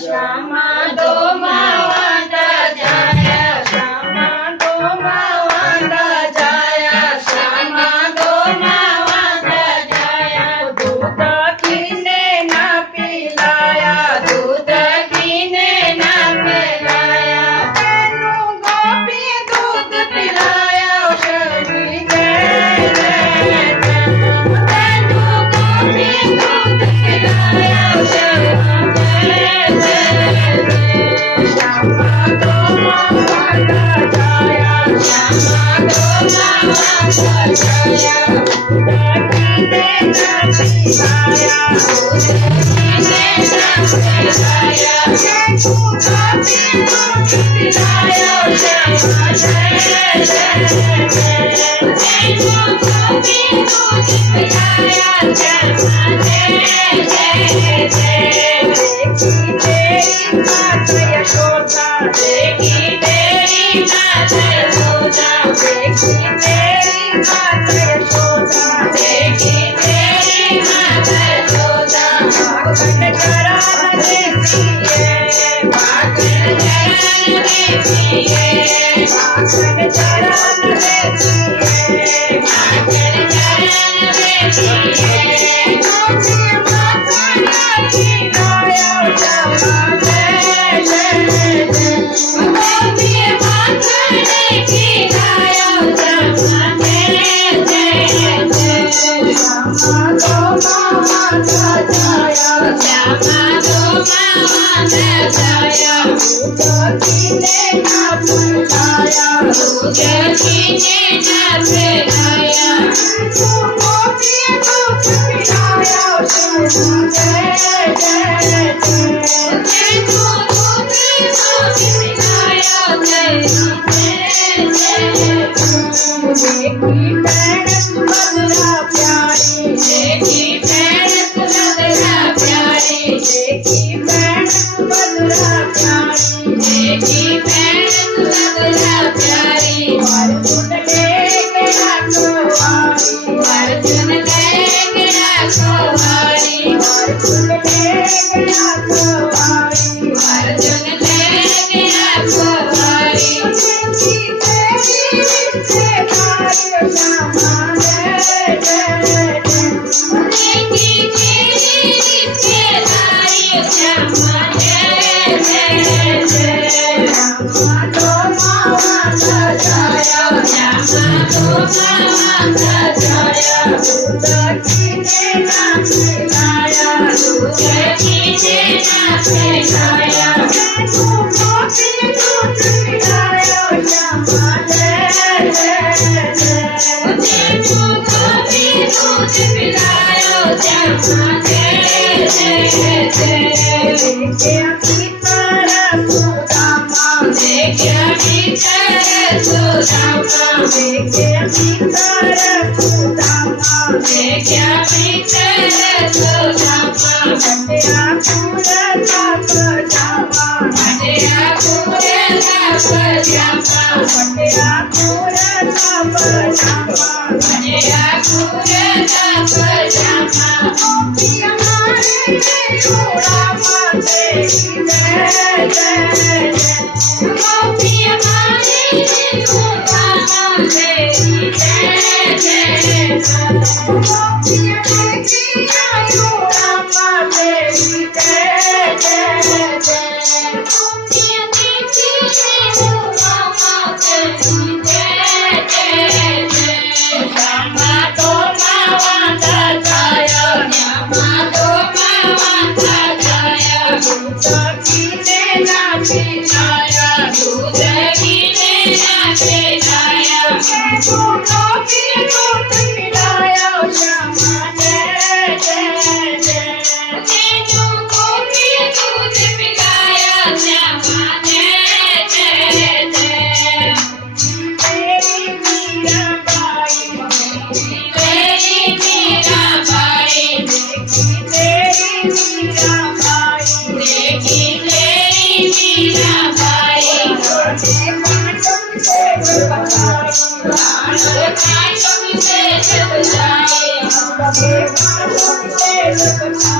श्यामा दो मावंत जाया श्यामा दो मावंत जाया श्यामा दो मावंत जाया दूध पीने ना पिलाया दूध पीने ना पिलाया तेनू गोपी दूध पिलाया शबरी जय जय तेनू गोपी दूध पिलाया शबरी श्यामा दो मावंत जाया श्यामा दो मावंत जाया दूध पीने ना पिलाया दूध पीने ना पिलाया तेनू गोपी दूध पिलाया श्यामा जय जय तेनू गोपी दूध पिलाया श्यामा जय जय देखी तेरी मात यशोदा देखी तेरी मात यशोदा देखी तेरी मात यशोदा देखी तेरी मात यशोदा भागन करान देती है भागन करान देती है भागन करान देती है भागन करान देती है गोपी माता नाची गाया श्यामा जय जय गोपी माता नाची गाया श्यामा जय जय श्यामा दो मावंत जाया श्यामा दो मावंत जाया दूध पीने ना पिलाया दूध पीने ना पिलाया तेनू गोपी दूध पिलाया श्यामा जय जय तेनू गोपी दूध पिलाया श्यामा जय देखी भैण सुभद्रा प्यारी देखी भैण सुभद्रा प्यारी देखी भैण सुभद्रा प्यारी देखी भैण सुभद्रा प्यारी अर्जुन ले गया कुंवारी अर्जुन ले गया कुंवारी अर्जुन ले गया कुंवारी अर्जुन ले गया कुंवारी देखी तेरी रिश्तेदारी श्यामा जय जय देखी तेरी रिश्तेदारी श्यामा जय जय श्यामा दो मावंत जाया श्यामा दो मावंत जाया दूध पीने ना पिलाया दूध पीने ना पिलाया तेनू गोपी दूध पिलाया श्यामा जय जय तेनू गोपी दूध पिलाया श्यामा जय जय देखिया भीतर सुदामा देखिया भीतर सुदामा देखिया भीतर सुदामा देखिया भीतर सुदामा हटिया पूरा पजामा हटिया पूरा पजामा हटिया पूरा पजामा हटिया पूरा पजामा गोपी हमारे जोड़ा माते जय जय गोपी हमारे जोड़ा माते जय जय गोपी देखी जोड़ा माते जय जय गोपी देखी जोड़ा माते जय जय श्यामा दो मावंत जाया श्यामा दो मावंत जाया दूध पीने ना पिलाया दूध पीने ना पिलाया तेनू गोपी दूध पिलाया श्यामा जय जय तेनू गोपी दूध पिलाया श्यामा जय जय तेरी मीराबाई तेरी मीराबाई देखी तेरी मीराबाई देखी तेरी मीराबाई से जब जाए